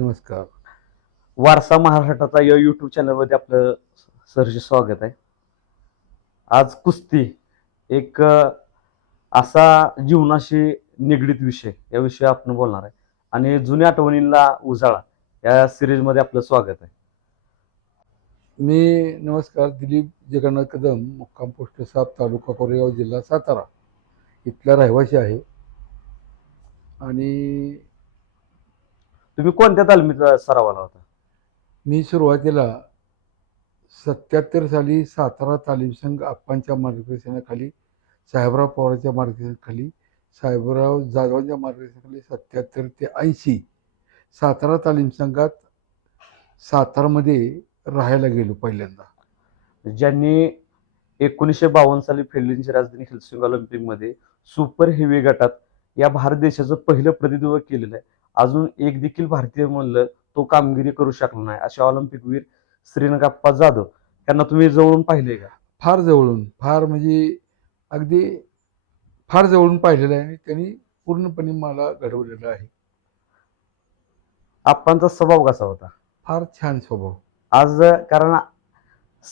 नमस्कार. वारसा महाराष्ट्राचा या यूट्यूब चॅनलमध्ये आपलं सरचे स्वागत आहे. आज कुस्ती एक असा जीवनाशी निगडीत विषय या विषयी आपण बोलणार आहे. आणि जुन्या आठवणींना उजाळा या सिरीजमध्ये आपलं स्वागत आहे. मी नमस्कार दिलीप जगन्नाथ कदम मुक्काम पोस्ट साप तालुका कोरेगाव जिल्हा सातारा. इथला रहिवासी आहे. आणि तुम्ही कोणत्या तालमीत अ, सरावाला होता? मी सुरुवातीला सत्याहत्तर साली सातारा तालीम संघ आप्पांच्या मार्गदर्शनाखाली साहेबराव पवारांच्या मार्गदर्शनाखाली साहेबराव जाधवांच्या मार्गदर्शनाखाली सत्याहत्तर ते ऐंशी सातारा तालीम संघात सातारामध्ये राहायला गेलो पहिल्यांदा. ज्यांनी एकोणीसशे बावन्न साली फिल्डिंगची राजधानी हेल्सिंग ऑलिम्पिकमध्ये सुपर हेवी गटात या भारत देशाचं पहिलं प्रतिनिधित्व केलेलं आहे अजून एक देखील भारतीय म्हणलं तो कामगिरी करू शकला नाही. अशा ऑलिम्पिकवीर श्रीनगाप्पा जाधव यांना तुम्ही जवळून पाहिले का? फार जवळून फार म्हणजे अगदी फार जवळून पाहिलेलं आहे आणि त्यांनी पूर्णपणे मला घडवलेलं आहे. आप्पांचा स्वभाव कसा होता? फार छान स्वभाव. आज कारण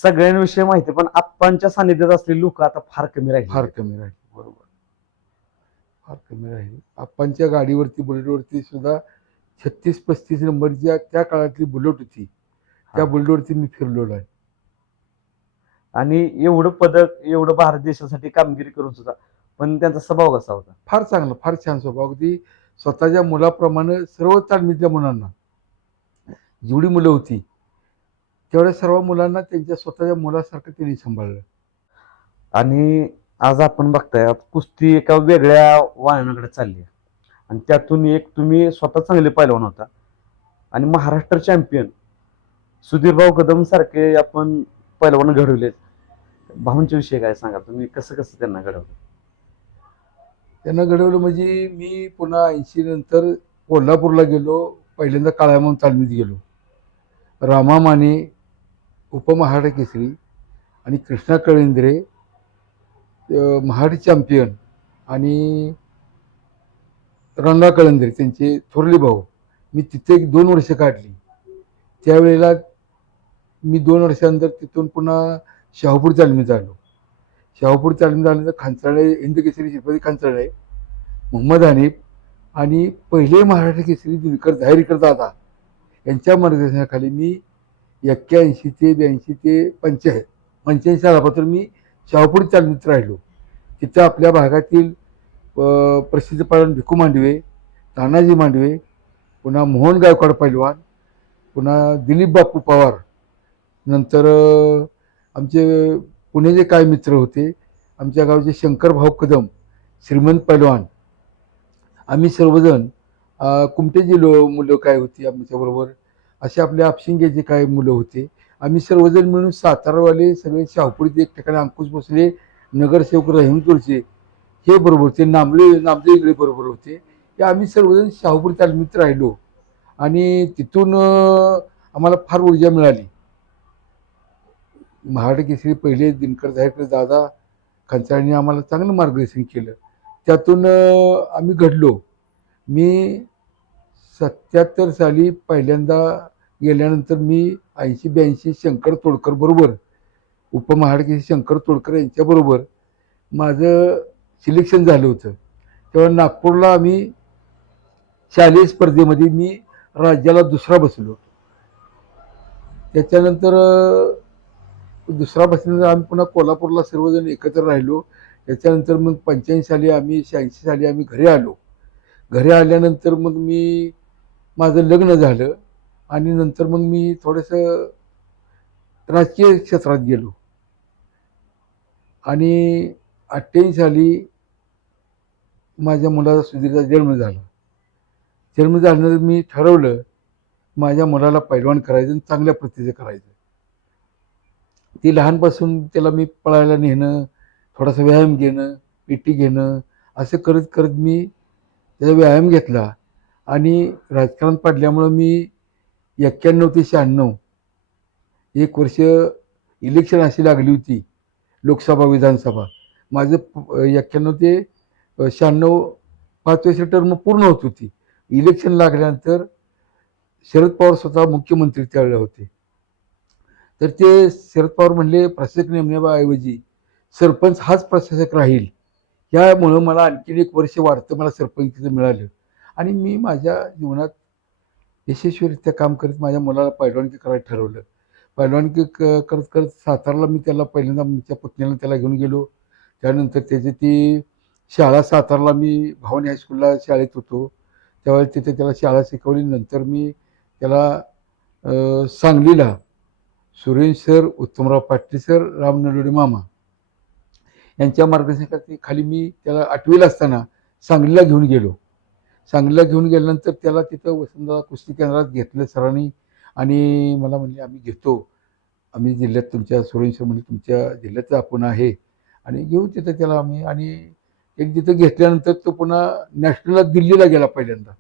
सगळ्यांविषयी माहिती पण आप्पांच्या सानिध्यात असलेली लोक आता फार कमी राहील. फार कमी राहील. फार कमी राहील. आप्पांच्या गाडीवरती बुलेटवरती सुद्धा छत्तीस पस्तीस नंबरची त्या काळातली बुलेट होती त्या. बुलेटवरती मी फिरलेलो आहे आणि एवढं पदक एवढं भारत देशासाठी कामगिरी करून सुद्धा पण त्यांचा स्वभाव कसा होता? फार चांगला फार छान स्वभाव अगदी स्वतःच्या मुलाप्रमाणे सर्व तालमीतल्या मुलांना जेवढी मुलं होती तेवढ्या सर्व मुलांना त्यांच्या स्वतःच्या मुलासारखं त्यांनी सांभाळलं. आणि आज आपण बघताय कुस्ती एका वेगळ्या वाहनाकडे चालली आहे. आणि त्यातून एक तुम्ही स्वतः चांगले पैलवान होता. आणि महाराष्ट्र चॅम्पियन सुधीरभाऊ कदम सारखे आपण पैलवान घडवले भाऊंच्या विषयी काय सांगा तुम्ही कसं कसं त्यांना घडवलं? त्यांना घडवलं म्हणजे मी पुन्हा ऐंशी नंतर कोल्हापूरला गेलो. पहिल्यांदा काळ्यामाम तालमीत गेलो. रामा माने उपमहाराष्ट्र केसरी आणि कृष्णा कळेंद्रे महाड चॅम्पियन आणि रंगा कळंद्रे त्यांचे थोरले भाऊ. मी तिथे एक दोन वर्ष काढली. त्यावेळेला मी दोन वर्षानंतर तिथून पुन्हा शाहूपूर तालमीत आलो शाहूपूर तालीम झाल्यानंतर खांचाळे हिंद केसरी श्रीपती खांचाळे मोहम्मद हनीफ आणि पहिले महाराष्ट्र केसरी दिनकर जाहीरकर दादा यांच्या मार्गदर्शनाखाली मी एक्क्याऐंशी ते ब्याऐंशी ते पंच्याऐंशी पंच्याऐंशी सालापासून मी शाहूपुरी तालमीत राहिलो. तिथं आपल्या भागातील प्रसिद्ध पालन भिकू मांडवे तानाजी मांडवे पुन्हा मोहन गायकवाड पैलवान पुन्हा दिलीप बापू पवार नंतर आमचे पुण्याचे काय मित्र होते आमच्या गावचे शंकर भाऊ कदम श्रीमंत पैलवान आम्ही सर्वजण कुमटेची लो मुलं काय होती आमच्याबरोबर असे आपल्या आपशिंगेचे काय मुलं होते आम्ही सर्वजण मिळून सातारावाले सगळे शाहपुरीत एक ठिकाणी अंकुश भोसले नगरसेवक रहीमपूरचे हे बरोबर होते नामले नामले इकडे बरोबर होते. हे आम्ही सर्वजण शाहूपूर तालमीत राहिलो आणि तिथून आम्हाला फार ऊर्जा मिळाली. महाड केसरी पहिले दिनकर जाहीरकर दादा खंचाळीने आम्हाला चांगलं मार्गदर्शन केलं. त्यातून आम्ही घडलो. मी सत्याहत्तर साली पहिल्यांदा गेल्यानंतर मी ऐंशी ब्याऐंशी शंकर तोडकर बरोबर उपमहाडकी शंकर तोडकर यांच्याबरोबर माझं सिलेक्शन झालं होतं. तेव्हा नागपूरला आम्ही शालेय स्पर्धेमध्ये मी राज्याला दुसरा बसलो. त्याच्यानंतर दुसरा बसल्यानंतर आम्ही पुन्हा कोल्हापूरला सर्वजण एकत्र राहिलो. त्याच्यानंतर मग पंच्याऐंशी साली आम्ही शहाऐंशी साली आम्ही घरी आलो. घरी आल्यानंतर मग मी माझं लग्न झालं. आणि नंतर मग मी थोडंसं राजकीय क्षेत्रात गेलो. आणि अठ्ठ्याऐंशी साली माझ्या मुलाचा सुधीरचा जन्म झाला. जन्म झाल्यानंतर मी ठरवलं माझ्या मुलाला पैलवान करायचं आणि चांगल्या प्रतीचं करायचं. ती लहानपासून त्याला मी पळायला नेणं थोडासा व्यायाम घेणं पेटी घेणं असं करत करत मी त्याचा व्यायाम घेतला आणि राजकारण पडल्यामुळं मी एक्क्याण्णव ते शहाण्णव. एक वर्ष इलेक्शन अशी लागली होती लोकसभा विधानसभा. माझं एक्क्याण्णव ते शहाण्णव पाच वर्ष टर्म पूर्ण होत होती. इलेक्शन लागल्यानंतर शरद पवार स्वतः मुख्यमंत्री त्यावेळेला होते. तर ते शरद पवार म्हणले प्रशासक नेमण्याऐवजी सरपंच हाच प्रशासक राहील. यामुळं मला आणखीन एक वर्ष वाढतं मला सरपंचचं मिळालं. आणि मी माझ्या जीवनात यशस्वीरित्या काम करीत माझ्या मुलाला पैलवानकी करायला ठरवलं. पैलवानकी क करत करत सातारला मी त्याला पहिल्यांदा आमच्या पत्नीला त्याला घेऊन गेलो. त्यानंतर त्याची ती शाळा सातारला मी भावनी हायस्कूलला शाळेत होतो. त्यावेळेस तिथे त्याला शाळा शिकवली. नंतर मी त्याला सांगलीला सुरेश सर उत्तमराव पाटील सर राम नलोडे मामा यांच्या मार्गदर्शनाखाली खाली मी त्याला आठवीला असताना सांगलीला घेऊन गेलो. सांगलीला घेऊन गेल्यानंतर त्याला तिथं वसंतदादा कुस्ती केंद्रात घेतलं सरांनी. आणि मला म्हणले आम्ही घेतो. आम्ही जिल्ह्यात तुमच्या सुरेश म्हणजे तुमच्या जिल्ह्यात आपण आहे. आणि घेऊ तिथं त्याला आम्ही. आणि एक तिथं घेतल्यानंतर तो पुन्हा नॅशनलला दिल्लीला गेला पहिल्यांदा.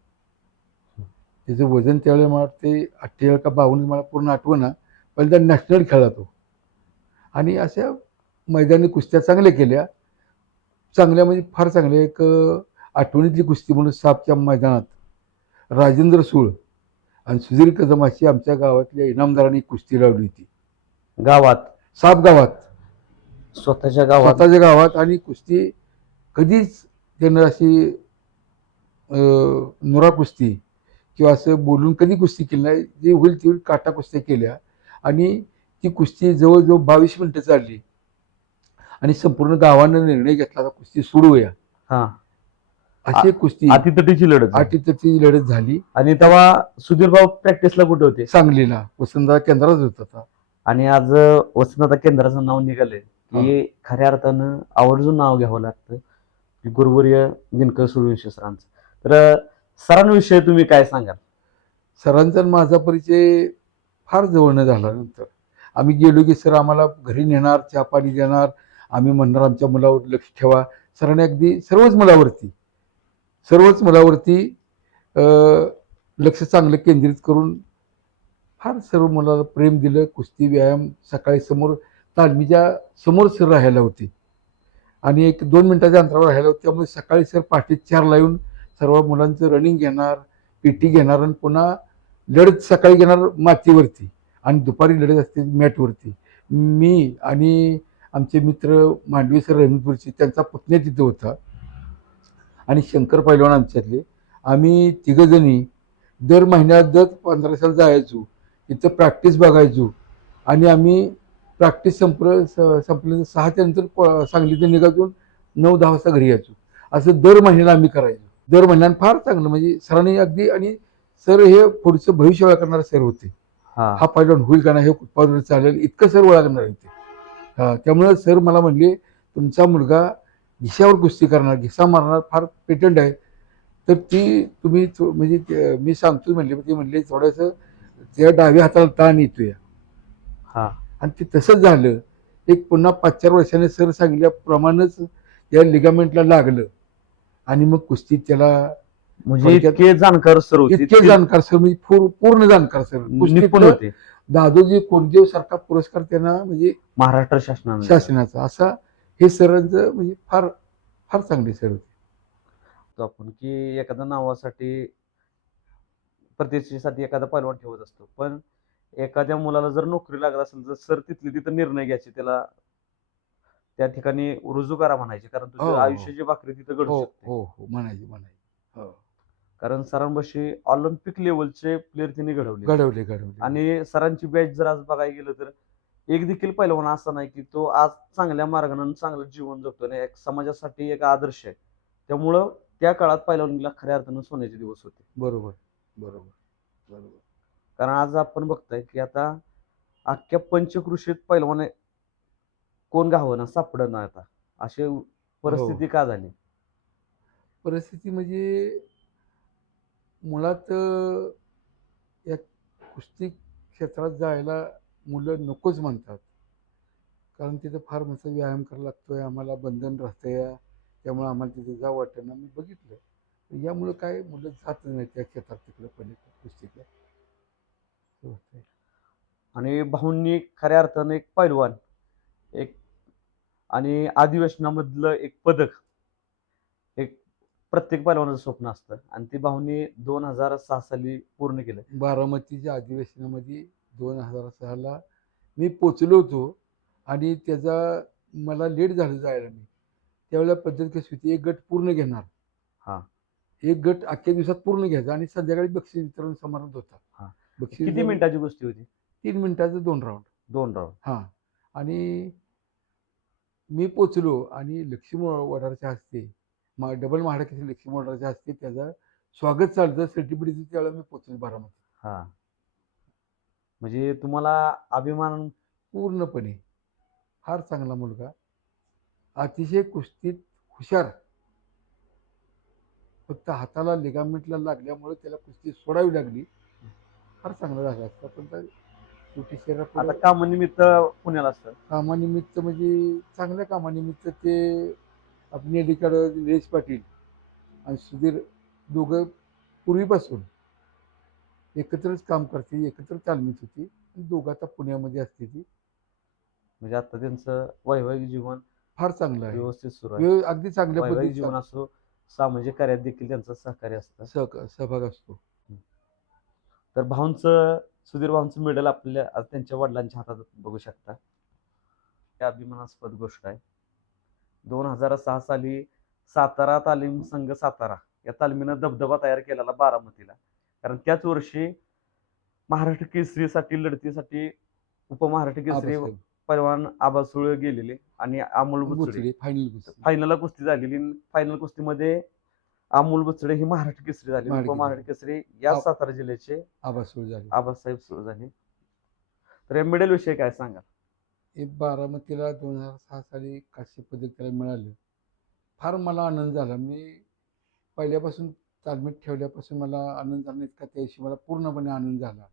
त्याचं वजन त्यावेळेला मला वाटते अठ्ठेचाळीस का बावन्न मला पूर्ण आठवना पहिल्यांदा नॅशनल खेळला तो. आणि अशा मैदानी कुस्त्या चांगल्या केल्या. चांगल्या म्हणजे फार चांगल्या. एक आठवणीतली कुस्ती म्हणून सापच्या मैदानात राजेंद्र सूळ आणि सुधीर कदम अशी आमच्या गावातल्या इनामदारांनी कुस्ती लावली होती. गावात साप गावात. स्वतःच्या गावात. स्वतःच्या गावात आणि कुस्ती कधीच त्यानं अशी नुरा कुस्ती किंवा असं बोलून कधी कुस्ती केली नाही. जे होईल ती होईल काटा कुस्त्या केल्या. आणि ती कुस्ती जवळजवळ बावीस मिनिटं चालली. आणि संपूर्ण गावानं निर्णय घेतला कुस्ती सोडूया हा. अशी कुस्ती अतितटीची लढत झाली. लढत झाली. आणि तेव्हा सुधीर भाऊ प्रॅक्टिसला कुठे होते? सांगलीला. वसंतदादा केंद्रात होत होता आणि आज वसंतदादा केंद्राचं नाव निघालंय. की खऱ्या अर्थानं आवर्जून नाव घ्यावं लागतं. की गुरुवर्य दिनकर सूर्यवंशी सरांचं. तर सरांविषयी तुम्ही काय सांगाल? सरांचा आणि माझा परिचय फार जवळनं झाला नंतर आम्ही गेलो की सर आम्हाला घरी नेणार चहा पाणी देणार. आम्ही म्हणणार आमच्या मुलावर लक्ष ठेवा. सरांनी अगदी सर्वच मुलावरती सर्वच मुलावरती लक्ष चांगलं केंद्रित करून फार सर्व मुलाला प्रेम दिलं कुस्ती व्यायाम सकाळी समोर तालमीच्या समोर सर राहायला होते. आणि एक दोन मिनटाच्या अंतरावर राहायला होते. त्यामुळे सकाळी सर पहाटे चारला येऊन सर्व मुलांचं रनिंग घेणार पीटी घेणार आणि पुन्हा लढत सकाळी घेणार मातीवरती आणि दुपारी लढत असते मॅटवरती. मी आणि आमचे मित्र मांडवी सर रहिमपूरचे त्यांचा पुतण्या तिथं होता. आणि शंकर पैलवान आमच्यातले. आम्ही तिघंजणी दर महिन्यात दर पंधरा दिवसाला जायचो. तिथं प्रॅक्टिस बघायचो. आणि आम्ही प्रॅक्टिस संपलं संपल्यानंतर सहाच्या नंतर प- सांगलीतून निघायचो नऊ दहा वाजता घरी यायचो. असं दर महिन्याला आम्ही करायचो. दर महिन्यानं फार चांगलं म्हणजे सरांनी अगदी आणि सर हे पुढचं भविष्य करणारे सर होते. हा. पैलवान होईल का नाही हे उत्पादन चालेल इतकं सर ओळखणार होते. हा त्यामुळं सर मला म्हणले तुमचा मुलगा घिशावर कुस्ती करणार घिसा मारणार फार पेटंट आहे. तर ती तुम्ही म्हणजे मी सांगतो म्हणले ते म्हणले थोडंसं त्या डाव्या हाताला ताण येतोय. हा. आणि ते तसंच झालं. एक पुन्हा पाच चार वर्षाने सर सांगितल्याप्रमाणेच या लिगामेंटला लागलं. आणि मग कुस्तीत त्याला म्हणजे इतके जाणकार सर होते इतके जाणकार सर म्हणजे पूर- पूर्ण जाणकार सर. होते. दादोजी कोंडदेव सारखा पुरस्कार त्यांना म्हणजे महाराष्ट्र शासनाने. शासनाचा असा हे सरांचं म्हणजे फार फार चांगले सर होते तो आपण की एखाद्या नावासाठी प्रतिष्ठेसाठी एखादा पैलवान ठेवत असतो. पण एखाद्या मुलाला जर नोकरी लागत असेल तर सर तिथले तिथं निर्णय घ्यायचे त्याला त्या ठिकाणी रुजू करा म्हणायचे कारण तुझी हो, हो. आयुष्याची भाकरी तिथं घडू हो शकते. हो हो. म्हणायचे म्हणायचे. कारण सरांपाशी ऑलिम्पिक लेवलचे प्लेअर त्यांनी घडवले घडवले घडवले. आणि सरांची बॅच जर आज बघायला गेलं तर एक देखील पैलवान असा नाही की तो आज चांगल्या मार्गाने चांगलं जीवन जगतो आणि एक समाजासाठी एक आदर्श आहे. त्यामुळं त्या काळात पैलवानीला खऱ्या अर्थानं सोन्याचे दिवस होते. बरोबर बरोबर बरोबर. कारण आज आपण बघताय की आता अख्ख्या पंचकृषीत पैलवान कोण गावं ना सापडं ना आता? अशी परिस्थिती का झाली? परिस्थिती म्हणजे मुळात या कुस्ती क्षेत्रात जायला मुलं नकोच म्हणतात. कारण तिथं फार मस्त व्यायाम करायला लागतोय आम्हाला बंधन राहतंय त्यामुळे आम्हाला तिथे जावं वाटतं ना. मी बघितलं. यामुळं काय मुलं जात नाही त्या क्षेत्रात तिकडं असं होतंय. आणि भाऊंनी खऱ्या अर्थानं एक पैलवान एक आणि अधिवेशनामधलं एक पदक एक प्रत्येक पैलवानाचं स्वप्न असतं. आणि ते भाऊनी दोन हजार सहा साली पूर्ण केलं. बारामतीच्या अधिवेशनामध्ये दोन हजार सहाला मी पोचलो होतो आणि त्याचा मला लेट झालं जायला मी. त्यावेळेला पद्धत कशी होती एक गट पूर्ण घेणार. हा. एक गट अख्ख्या दिवसात पूर्ण घ्यायचा आणि संध्याकाळी बक्षीस वितरण समारंभ हा. होता बक्षीस किती मिनिटाची गोष्टी होती? तीन मिनिटाचं दोन राऊंड दोन राऊंड हां. आणि मी पोचलो आणि लक्ष्मी वडारच्या हस्ते मा डबल महाराष्ट्र लक्ष्मी वडारच्या हस्ते त्याचं स्वागत चालतं सर्टिफिकेटचं त्यावेळेला मी पोचलो बारामती. हा. म्हणजे तुम्हाला अभिमान पूर्णपणे. फार चांगला मुलगा. अतिशय कुस्तीत हुशार. फक्त हाताला लिगामेंटला लागल्यामुळे त्याला कुस्ती सोडावी लागली. फार चांगला झाला असता पण शेवटी आता शरीरात कामानिमित्त पुण्याला असतं कामानिमित्त म्हणजे चांगल्या कामानिमित्त ते आपले निलेश पाटील आणि सुधीर दोघं पूर्वीपासून एकत्रच काम करते एकत्र तालमीत होती. दोघं आता पुण्यामध्ये असते ती. म्हणजे आता त्यांचं वैवाहिक जीवन फार चांगलं आहे. व्यवस्थित सुरू आहे. अगदी चांगल्या वैवाहिक जीवन असो सामाजिक कार्यात देखील त्यांचं सहकार्य असतं. सह सहभाग असतो. तर भाऊंचं सुधीर भाऊंचं मेडल आपल्या आज त्यांच्या वडिलांच्या हातात बघू शकता. ही अभिमानास्पद गोष्ट आहे. दोन हजार सहा साली सातारा तालीम संघ सातारा या तालमीनं दबदबा तयार केलेला बारामतीला. कारण त्याच वर्षी महाराष्ट्र केसरीसाठी लढतीसाठी उपमहाराष्ट्र केसरी आबासाहेब पैलवान आबासुळ गेलेले आणि अमोल बुचडे फायनल फायनलला कुस्ती झालेली फायनल कुस्तीमध्ये अमोल बुचडे ही महाराष्ट्र केसरी झाली. महाराष्ट्र उपमहाराष्ट्र केसरी या सातारा जिल्ह्याचे आबासूळ झाले. आबासाहेब सुरू झाले. तर या मेडल विषयी काय सांगा हे बारामतीला दोन हजार सहा साली काश्य पदक त्याला मिळालं. फार मला आनंद झाला. मी पहिल्यापासून तालमीत ठेवल्यापासून मला आनंद झाला इतका त्या दिवशी मला पूर्णपणे आनंद झाला.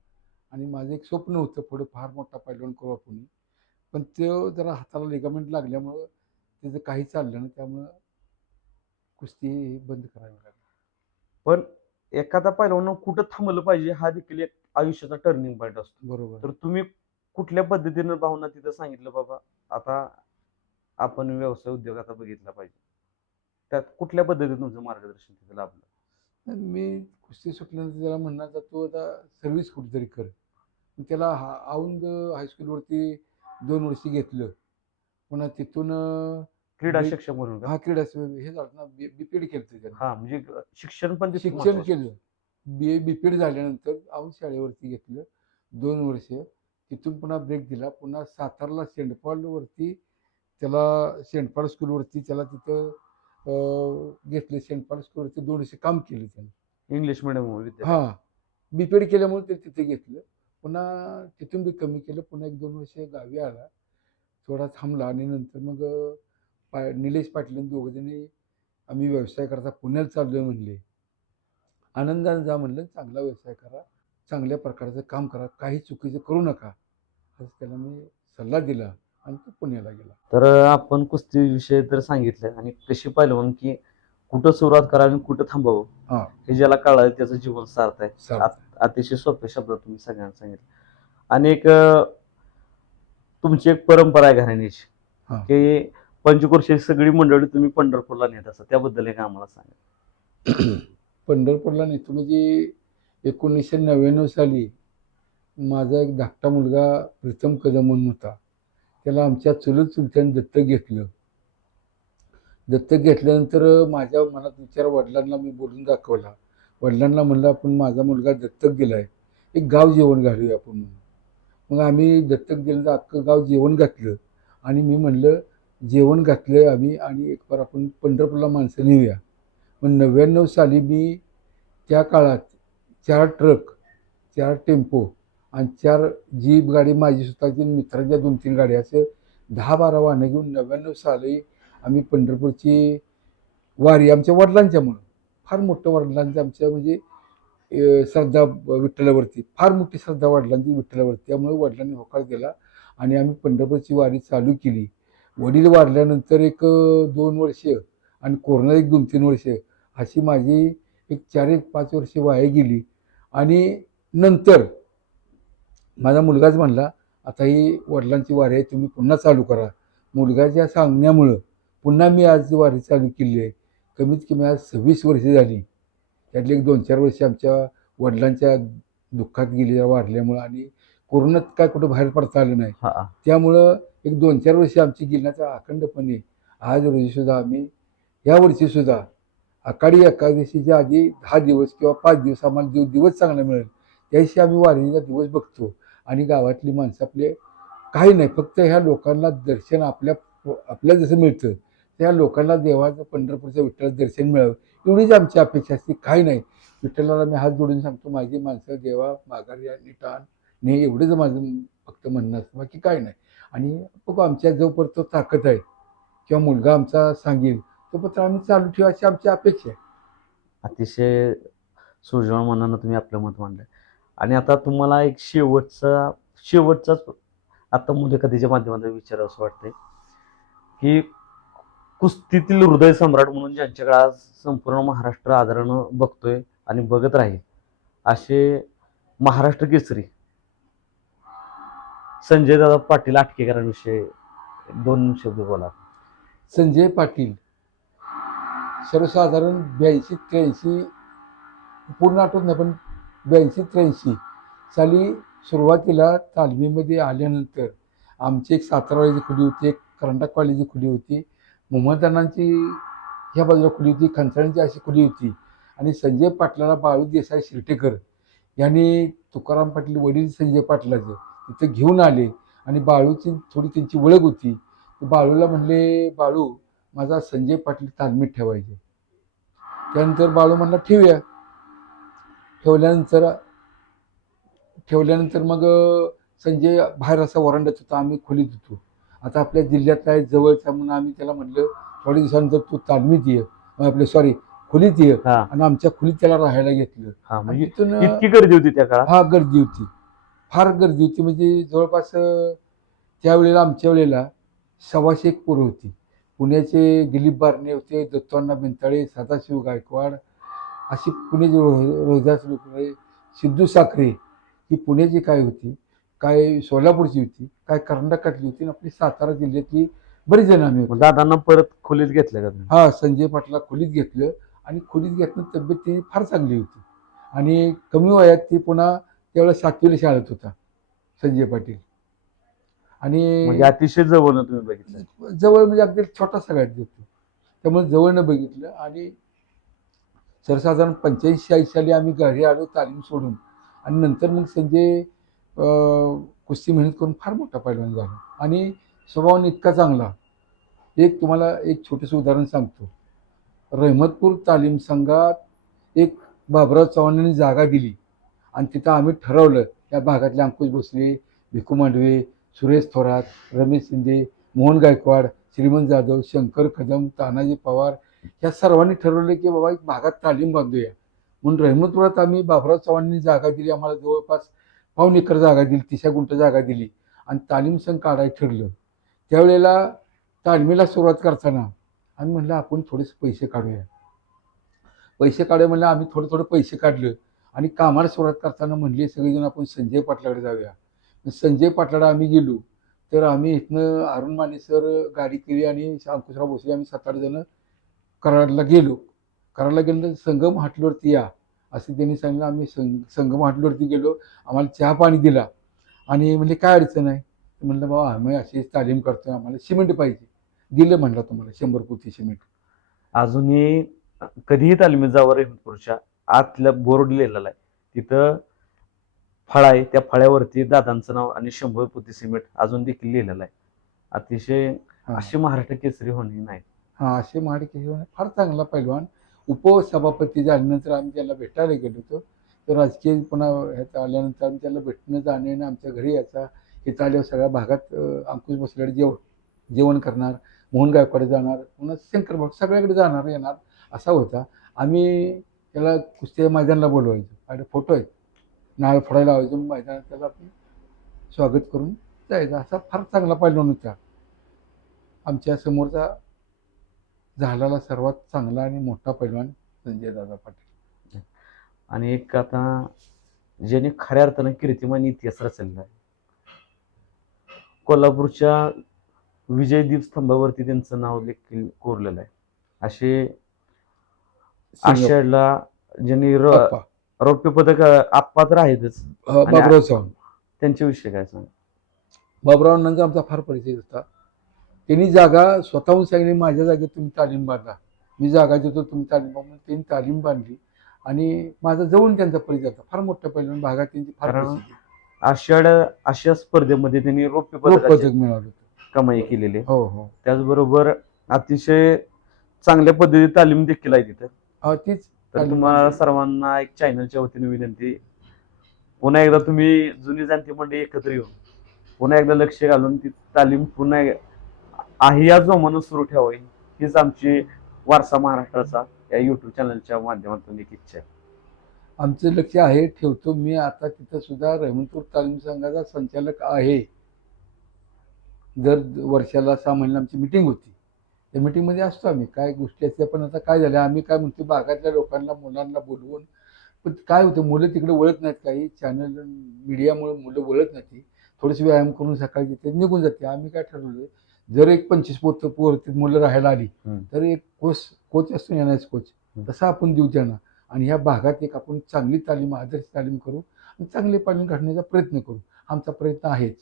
आणि माझं एक स्वप्न होतं पुढे फार मोठा पैलवान करू आपण. पण तो जरा हाताला लिगामेंट लागल्यामुळं त्याचं काही चाललं नाही त्यामुळं कुस्ती बंद करावी लागली. पण एखादा पैलवान कुठं थांबलं पाहिजे हा देखील एक आयुष्याचा टर्निंग पॉईंट असतो. बरोबर. तर तुम्ही कुठल्या पद्धतीनं भावना तिथं सांगितलं बाबा आता आपण व्यवसाय उद्योग आता बघितला पाहिजे. त्यात कुठल्या पद्धतीने तुमचं मार्गदर्शन तिथं लाभलं? मी कुस्ती सुटल्यानंतर त्याला म्हणणार जातो आता सर्व्हिस कुठेतरी कर. त्याला हा औंध हायस्कूलवरती दोन वर्षी घेतलं. पुन्हा तिथून क्रीडा शिक्षक म्हणून का? हा क्रीडा हे झालं ना बी बीपीड केलं त्यानं. हा म्हणजे शिक्षण पण शिक्षण महत्त्वाचं. केलं. बी ए बीपीड झाल्यानंतर औंध शाळेवरती घेतलं. दोन वर्ष तिथून पुन्हा ब्रेक दिला. पुन्हा सातारला सेंटपॉलवरती त्याला सेंटपॉल स्कूलवरती त्याला तिथं घेतलं सेंटपॉल स्कूलवरती दोन वर्ष काम केलं त्यानं. इंग्लिश मिडियम हां. बीपेड केल्यामुळे ते तिथे घेतलं. पुन्हा तिथून बी कमी केलं. पुन्हा एक दोन वर्ष गावी आला. थोडा थांबला आणि नंतर मग पा निलेश पाटील आणि दोघंजणी आम्ही व्यवसाय करता पुण्याला चाललोय म्हणले. आनंदाने जा म्हणलं. चांगला व्यवसाय करा. चांगल्या प्रकारचं काम करा. काही चुकीचं करू नका. असं त्याला मी सल्ला दिला. आणि तो पुण्याला गेला. तर आपण कुस्ती विषय तर सांगितलं आणि कशी पाहिलं की कुठं सुरुवात करावी आणि कुठं थांबावं हा. ज्याला कळलं त्याचं जीवन सार्थ आहे. अतिशय सोप्या शब्दात तुम्ही सगळ्यांना सांगितलं. आणि एक तुमची एक परंपरा आहे घराण्याची. की पंचकृषी सगळी मंडळी तुम्ही पंढरपूरला नेत असता त्याबद्दल एक आम्हाला सांगा. पंढरपूरला नेतो म्हणजे एकोणीसशे नव्याण्णव साली माझा एक धाकटा मुलगा प्रीतम कदम म्हणून होता. त्याला आमच्या चुलत चुलत्याने दत्तक घेतलं. दत्तक घेतल्यानंतर माझ्या मनात विचार वडिलांना मी बोलून दाखवला. वडिलांना म्हणलं आपण माझा मुलगा दत्तक गेला आहे एक गाव जेवण घालूया आपण म्हणून. मग आम्ही दत्तक गेल्यानंतर अख्खं गाव जेवण घातलं. आणि मी म्हणलं जेवण घातलं आम्ही आणि एक बार आपण पंढरपूरला माणसं नेऊया. मग नव्याण्णव साली मी त्या काळात चार ट्रक चार टेम्पो आणि चार जीप गाडी माझी स्वतःची मित्राच्या दोन तीन गाड्या असं दहा बारा वाहनं घेऊन नव्याण्णव साली आम्ही पंढरपूरची वारी आमच्या वडिलांच्यामुळं फार मोठं वडिलांचं आमच्या म्हणजे श्रद्धा विठ्ठलावरती फार मोठी श्रद्धा वडिलांची विठ्ठलावरती. त्यामुळे वडिलांनी होकार दिला आणि आम्ही पंढरपूरची वारी चालू केली. वडील वारल्यानंतर एक दोन वर्ष आणि कोरोना एक दोन तीन वर्ष अशी माझी एक चार एक पाच वर्ष वाया गेली. आणि नंतर माझा मुलगाच म्हणला आता ही वडिलांची वारी आहे तुम्ही पुन्हा चालू करा. मुलगाच्या सांगण्यामुळं पुन्हा मी आज वारी चालू केली आहे. कमीत कमी आज सव्वीस वर्षे झाली. त्यातली एक दोन चार वर्षे आमच्या वडिलांच्या दुःखात गेली वारल्यामुळं आणि कोरोनात काय कुठं बाहेर पडता आलं नाही. त्यामुळं एक दोन चार वर्षे आमची गिरण्याचा अखंडपणे आज रोजी सुद्धा आम्ही या वर्षी सुद्धा आकाडी एकादशीच्या आधी दहा दिवस किंवा पाच दिवस आम्हाला दिव दिवस चांगला मिळेल त्याशी आम्ही वारीचा दिवस बघतो. आणि गावातली माणसं आपले काही नाही फक्त ह्या लोकांना दर्शन आपल्या आपल्या जसं मिळतं त्या लोकांना देवाचं पंढरपूरचं विठ्ठल दर्शन मिळावं. एवढीच आमची अपेक्षा असते काही नाही. विठ्ठलाला मी हात जोडून सांगतो माझी माणसं देवा माघारी या निटान नाही एवढंच माझं फक्त म्हणणं असतं बाकी काय नाही. आणि बघू आमच्या जोपर्यंत ताकद आहे. किंवा मुलगा आमचा सांगेल तोपर्यंत आम्ही चालू ठेवा अशी आमची अपेक्षा आहे. अतिशय सुजळ मनानं तुम्ही आपलं मत मांडलं. आणि आता तुम्हाला एक शेवटचा शेवटचाच आता मुलाखतीच्या माध्यमातून विचार असं वाटतंय की कुस्तीतील हृदय सम्राट म्हणून ज्यांच्याकडे आज संपूर्ण महाराष्ट्र आदरानं बघतोय आणि बघत राहील असे महाराष्ट्र केसरी संजय दादा पाटील आटकेकरांविषयी दोन शब्द बोला. संजय पाटील सर्वसाधारण ब्याऐंशी त्र्याऐंशी पूर्ण आठवत नाही पण ब्याऐंशी त्र्याऐंशी साली सुरुवातीला तालमीमध्ये आल्यानंतर आमची एक सातारवाडीची खुली होती एक कर्नाटकवालीची खुली होती. मोहम्मदानांची ह्या बाजूला खुली होती खंचाळ्यांची अशी खुली होती. आणि संजय पाटलाला बाळू देसाई शिर्टेकर यांनी तुकाराम पाटील वडील संजय पाटलाचं तिथं घेऊन आले आणि बाळूची थोडी त्यांची ओळख होती. बाळूला म्हणले बाळू माझा संजय पाटील तालमीत ठेवायचे. त्यानंतर बाळू म्हणला ठेवूया. ठेवल्यानंतर ठेवल्यानंतर मग संजय बाहेर असा वरांडत होता आम्ही खोलीत होतो. आता आपल्या जिल्ह्यातला आहे जवळचा म्हणून आम्ही त्याला म्हणलं थोड्या दिवसानंतर तू तालमीत ये. आपले सॉरी खोलीत ये. आणि आमच्या खोलीत त्याला राहायला घेतलं. म्हणजे इतकी गर्दी होती त्या काळात? हा गर्दी होती. फार गर्दी होती. म्हणजे जवळपास त्यावेळेला आमच्या वेळेला सव्वाशे एक पोरं होती. पुण्याचे दिलीप बारणे होते दत्तांना बेंताळे सदाशिव गायकवाड अशी रो रोहिदास लोक सिद्धू साखरे ही पुण्याची काय होती काय सोलापूरची होती काय कर्नाटकातली होती आणि आपली सातारा जिल्ह्यातली बरीच जण आम्ही दादांना परत खोलीत घेतलं का हा संजय पाटला खोलीत घेतलं आणि खोलीत घेतलं तब्येत ती फार चांगली होती. आणि कमी वयात ती पुन्हा त्यावेळेला सातवीला शाळेत होता संजय पाटील. आणि म्हणजे अतिशय जवळ तुम्ही बघितलं. जवळ म्हणजे अगदी छोटा सगळ्यात होतो. त्यामुळे जवळनं बघितलं आणि सर्वसाधारण पंच्याऐंशी ऐंशी साली आम्ही घरी आलो तालीम सोडून. आणि नंतर मग संजय कुस्ती मेहनत करून फार मोठा पैलवान झाला. आणि स्वभावाने इतका चांगला. एक तुम्हाला एक छोटंसं उदाहरण सांगतो. रहमतपूर तालीम संघात एक बाबराव चव्हाणांनी जागा दिली. आणि तिथं आम्ही ठरवलं त्या भागातले अंकुश भोसले भिकू मांडवे सुरेश थोरात रमेश शिंदे मोहन गायकवाड श्रीमंत जाधव शंकर कदम तानाजी पवार ह्या सर्वांनी ठरवलं की बाबा एक भागात तालीम बांधूया. म्हणून रहमतपुरात आम्ही बाबराव चव्हाणांनी जागा दिली आम्हाला जवळपास पाऊन एकर जागा दिली तिशा गुंठ जागा दिली आणि तालीम संघ काढायला ठरलं. त्यावेळेला तालमीला सुरुवात करताना आम्ही म्हणलं आपण थोडेसे पैसे काढूया. पैसे काढूया म्हणलं आम्ही थोडं थोडं पैसे काढलं आणि कामाला सुरुवात करताना म्हणले सगळेजण आपण संजय पाटलाकडे जाऊया. संजय पाटलाला आम्ही गेलो. तर आम्ही इथनं अरुण माने सर गाडी केली आणि अंकुशराव भोसले आम्ही सात आठ जणं कराडला गेलो. कराडला गेलो संगम हाटलवरती या असं त्यांनी सांगितलं. आम्ही संग संगम हाटलवरती गेलो. आम्हाला चहा पाणी दिला. आणि म्हणजे काय अडचण आहे? म्हणलं बाबा आम्ही अशी तालीम करतोय. आम्हाला सिमेंट पाहिजे. दिलं म्हणलं तुम्हाला शंभर पोती सिमेंट. अजूनही कधीही तालमीत जावं रेहमतपूरच्या आतल्या बोर्ड लिहिलेला आहे. तिथं फळा आहे. त्या फळ्यावरती दादांचं नाव आणि शंभर पोती सिमेंट अजून देखील लिहिलेलं आहे. अतिशय. अशी महाराष्ट्र केसरी होणे नाही. हां असे महाडिक फार चांगला पैलवान. उपसभापती झाल्यानंतर आम्ही त्याला भेटायला गेलो होतो तर राजकीय पुन्हा ह्याचा आल्यानंतर आम्ही त्याला भेटणं जाणे येणं आमच्या घरी याचा हे आल्यावर सगळ्या भागात अंकुश बसल्याकडे जेव जेवण करणार मोहन गायकवाडे जाणार पुन्हा शंकर सगळ्याकडे जाणार येणार असा होता. आम्ही त्याला कुस्त्या मैदानाला बोलवायचो. आणि फोटो आहेत. नाळ फोडायला लावायचो. मैदानात त्याला आपण स्वागत करून जायचं. असा फार चांगला पैलवान होता. आमच्या समोरचा झालेला सर्वात चांगला आणि मोठा पैलवान संजय दादा पाटील. आणि एक आता ज्याने खऱ्या अर्थानं कीर्तिमान इतिहास रचलेला आहे. कोल्हापूरच्या विजय दीप स्तंभावरती त्यांचं नाव देखील कोरलेलं आहे. असे आषाढला ज्यांनी. रौप्य पदक आप्पा तर आहेतच. बाबराव चव्हाण. त्यांच्याविषयी काय सांग? बाबरावांना आमचा फार परिचय होता. त्यांनी जागा स्वतःहून सांगितली माझ्या जागेत तुम्ही तालीम बांधा. मी जागा देतो तुम्ही तालीम बांधा. म्हणून त्यांनी तालीम बांधली. आणि माझा जवळून त्यांचा परिचय होता. फार मोठ्या पहिल्या भागात त्यांची फार कारण. आषाढ अशा स्पर्धेमध्ये त्यांनी रौप्य पदक मिळालं होतं. कमाई केलेली. आहे. हो हो. त्याचबरोबर अतिशय चांगल्या पद्धतीने तालीम देखील आहे तिथं. हा तीच तर तालीम तुम्हाला बांधली. सर्वांना एक चॅनलच्या वतीने विनंती. पुन्हा एकदा तुम्ही जुनी जाणती मंडळी एकत्र येऊन पुन्हा एकदा लक्ष घालून ती तालीम पुन्हा एक- आहे या जोमानं सुरू ठेवावी हीच आमची वारसा महाराष्ट्राचा या युट्यूब चॅनलच्या माध्यमातून एक इच्छा आहे. आमचं लक्ष आहे ठेवतो मी. आता तिथं सुद्धा रहमतपूर तालीम संघाचा संचालक आहे. दर वर्षाला सहा महिन्याला आमची मिटिंग होती. त्या मिटिंगमध्ये असतो आम्ही. काय गोष्टी असते पण आता काय झालं आम्ही काय म्हणतो भागातल्या लोकांना मुलांना बोलवून पण काय होतं मुलं तिकडे वळत नाहीत काही. चॅनल मीडियामुळे मुलं वळत नाही थोडीशी थोडेसे व्यायाम करून सकाळी तिथे निघून जाते. आम्ही काय ठरवलं जर एक पंचवीस पोत पोरती मुलं राहायला आली. तर एक कोच कोच असतो एन एस कोच. तसा आपण देऊ त्यांना आणि ह्या भागात एक आपण चांगली तालीम आदर्श तालीम करू आणि चांगले पालन काढण्याचा प्रयत्न करू आमचा प्रयत्न आहेच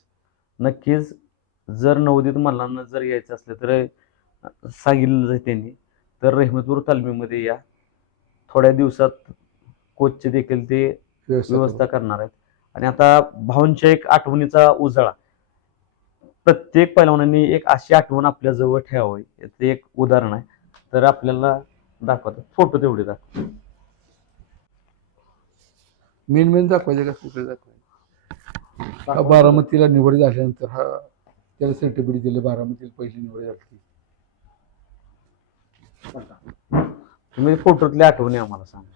नक्कीच जर नवोदित मल्लांना जर यायचं असलं तर सांगितलं जाईल त्यांनी तर रहमतपूर तालमीमध्ये या थोड्या दिवसात कोचचे देखील ते व्यवस्था व्यवस्था करू. करणार आहेत आणि आता भाऊंच्या एक आठवणीचा उजाळा प्रत्येक पैलवानांनी एक अशी आठवण आपल्या जवळ ठेवावी. याचं एक उदाहरण आहे. तर आपल्याला दाखवतात फोटो तेवढे दाखव. मेन मेन दाखवायचं का? कुठे दाखवायचं? बारामतीला निवड झाल्यानंतर हा त्याला सर्टिफिकेट दिलं बारामतीला पहिली निवड झाली तुम्ही फोटोतल्या आठवणी आम्हाला सांगा.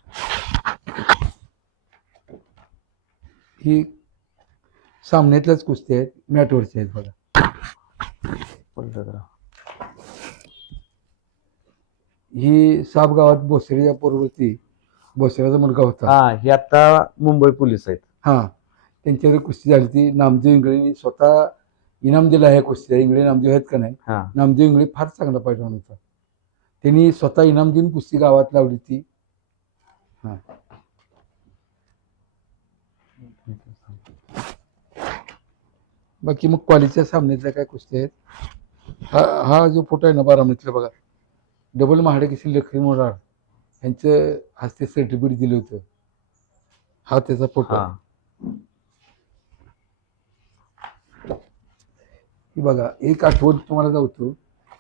ही सामन्यातल्याच कुस्ती आहेत मॅटवरच्या आहेत बघा. ही साप गावात बोसरीच्या पूर्ववर्ती बोसऱ्याचा मुलगा होता. हा हे आता मुंबई पोलीस आहेत. हा त्यांच्यावर कुस्ती झाली ती नामदेव इंगळेंनी स्वतः इनाम दिला आहे कुस्तीला. इंगळे नामदेव आहेत का नाही? हा. नामदेव इंगळे फार चांगला पैलवान होता. त्यांनी स्वतः इनाम देऊन कुस्ती गावात लावली ती हा. बाकी मग कॉलेजच्या सामन्यातल्या काय कुस्ती आहेत? हा हा जो फोटो आहे ना बारामतीला बघा. डबल महाडे किसी लखरी मोरार यांचं हस्ते सर्टिफिकेट दिलं होतं. हा त्याचा फोटो हा. बघा एक आठवण तुम्हाला जावतो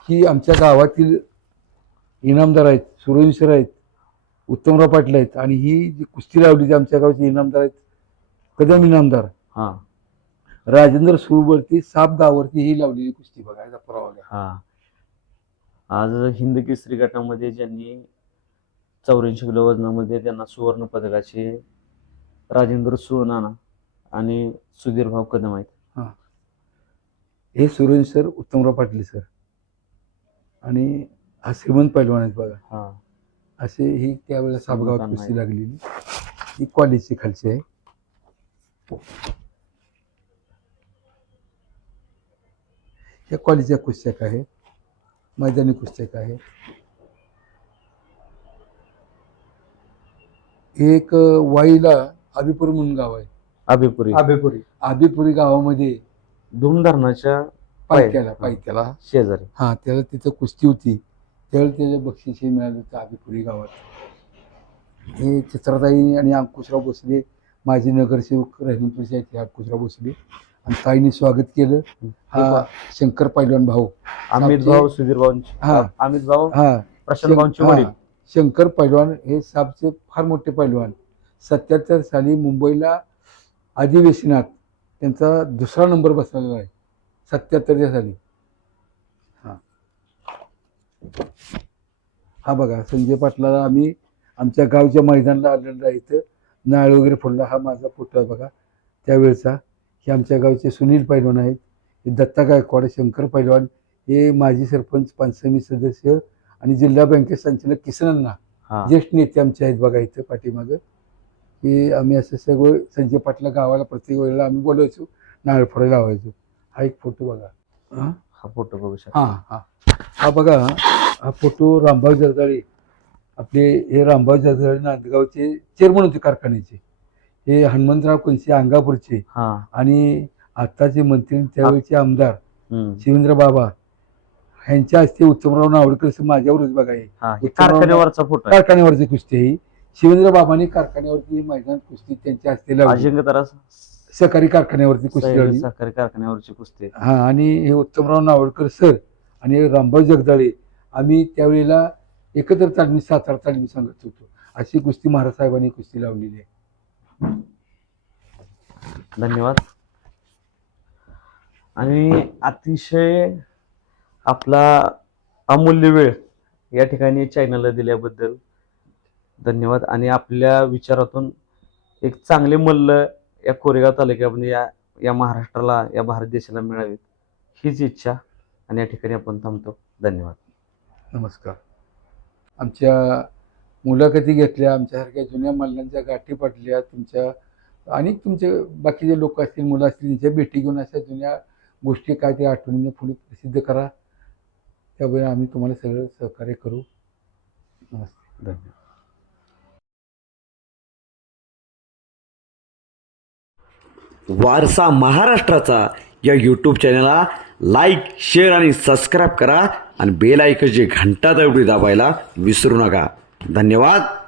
की आमच्या गावातील इनामदार आहेत सुरेश्वर आहेत उत्तमराव पाटील आहेत आणि ही जी कुस्ती लावली आमच्या गावचे इनामदार आहेत कदम इनामदार. हा. राजेंद्र सुरवरती साप गावावरती ही लावलेली कुस्ती बघा याचा पुरावा. हा. आज हिंद केसरी गटामध्ये ज्यांनी चौऱ्याऐंशी किलो वजनामध्ये त्यांना सुवर्ण पदकाचे राजेंद्र सुळनाना आणि सुधीर भाऊ कदम आहेत. हे. सुरेश सर उत्तमराव पाटील सर आणि हा श्रीमंत पैलवान आहेत बघा. हा. असे ही त्यावेळेला सापगावात कुस्ती लागलेली. ही कॉलेजची खालची आहे. ह्या कॉलेजच्या कुस्त्या काय आहेत मैदानी कुस्त्या काय आहेत एक वाईला आबिपूर म्हणून गाव आहे. अभिपुरी. आबेपुरी आबेपुरी गावामध्ये धूम धरणाच्या पायथ्याला पायथ्याला. शेजारी. हा त्याला तिथं कुस्ती होती. त्यावेळी त्याला बक्षीस हे मिळालं होतं आबिपुरी गावात. हे चित्राताई आणि अंकुशराव भोसले माजी नगरसेवक रहमतपूरचे आहेत हे अंकुशराव भोसले. आणि ताईने स्वागत केलं. हा. शंकर पैलवान भाऊ. अमित भाऊ सुधीर भाऊ हा. अमित भाऊ हा. प्रशांत भाऊंचे शंकर पैलवान हे साबचे फार मोठे पैलवान. सत्याहत्तर साली मुंबईला अधिवेशनात त्यांचा दुसरा नंबर बसलेला आहे. सत्याहत्तरच्या साली. हा. हा बघा संजय पाटलाला आम्ही आमच्या गावच्या मैदानाला आलेलो आहे इथं. नाळ वगैरे फोडला हा माझा फोटो आहे बघा त्यावेळचा. हे आमच्या गावचे सुनील पैलवान आहेत हे दत्ता गायकवाड शंकर पैलवान हे माजी सरपंच पंचमी सदस्य आणि जिल्हा बँकेत संचालक किसनांना ज्येष्ठ नेते आमचे आहेत बघा इथं पाठीमागं. की आम्ही असं सगळं संजय पाटला गावाला प्रत्येक वेळेला आम्ही बोलायचो नारळ फोडायला लावायचो. हा एक फोटो बघा. हा? हा फोटो बघू शकता. हा हा. हा बघा हा फोटो रामभाऊ जगदाळे आपले हे रामभाऊ जाधव नांदगावचे चेअरमन होते कारखान्याचे. हे हनुमंतराव कुंशी अंगापूरचे. आणि आत्ताचे मंत्री त्यावेळेचे आमदार. शिवेंद्र बाबा ह्यांच्या हस्ते उत्तमराव नावडकर असं माझ्यावरच बघा हे. हा हे उत्तमराव- कारखान्यावरचा फोटो आहे. कारखान्यावरची कुस्ती आहे ही. शिवेंद्र बाबांनी कारखान्यावरती मैदान कुस्ती त्यांच्या हस्ते सहकारी कारखान्यावरती कुस्ती सहकारी कारखान्यावरची कुस्ती आहे. हा आणि हे उत्तमराव नावडकर सर आणि रामभाऊ जगदाळे आम्ही त्यावेळेला एकत्र तालमी सातारा तालमी सांगत होतो. अशी कुस्ती महाराज साहेबांनी कुस्ती लावलेली आहे. धन्यवाद. आणि अतिशय आपला अमूल्य वेळ या ठिकाणी चॅनलला दिल्याबद्दल धन्यवाद. आणि आपल्या विचारातून एक चांगले मल्ल या कोरेगाव तालुक्यामध्ये या या महाराष्ट्राला या भारत देशाला मिळावीत हीच इच्छा. आणि या ठिकाणी आपण थांबतो. धन्यवाद. नमस्कार. आमच्या मुलाखती घेतल्या आमच्यासारख्या जुन्या मल्लांच्या गाठी पडल्या तुमच्या अनेक तुमचे बाकीचे लोक असतील मुलं असतील त्यांच्या भेटी घेऊन अशा जुन्या गोष्टी काय त्या आठवणीनं पुढे प्रसिद्ध करा. त्यामुळे आम्ही तुम्हाला सगळं सहकार्य करू. नमस्ते. धन्यवाद. वारसा महाराष्ट्राचा या यूट्यूब चॅनलला लाईक शेअर आणि सबस्क्राईब करा आणि बेल आयकनची घंटा दवडी दाबायला विसरू नका. धन्यवाद.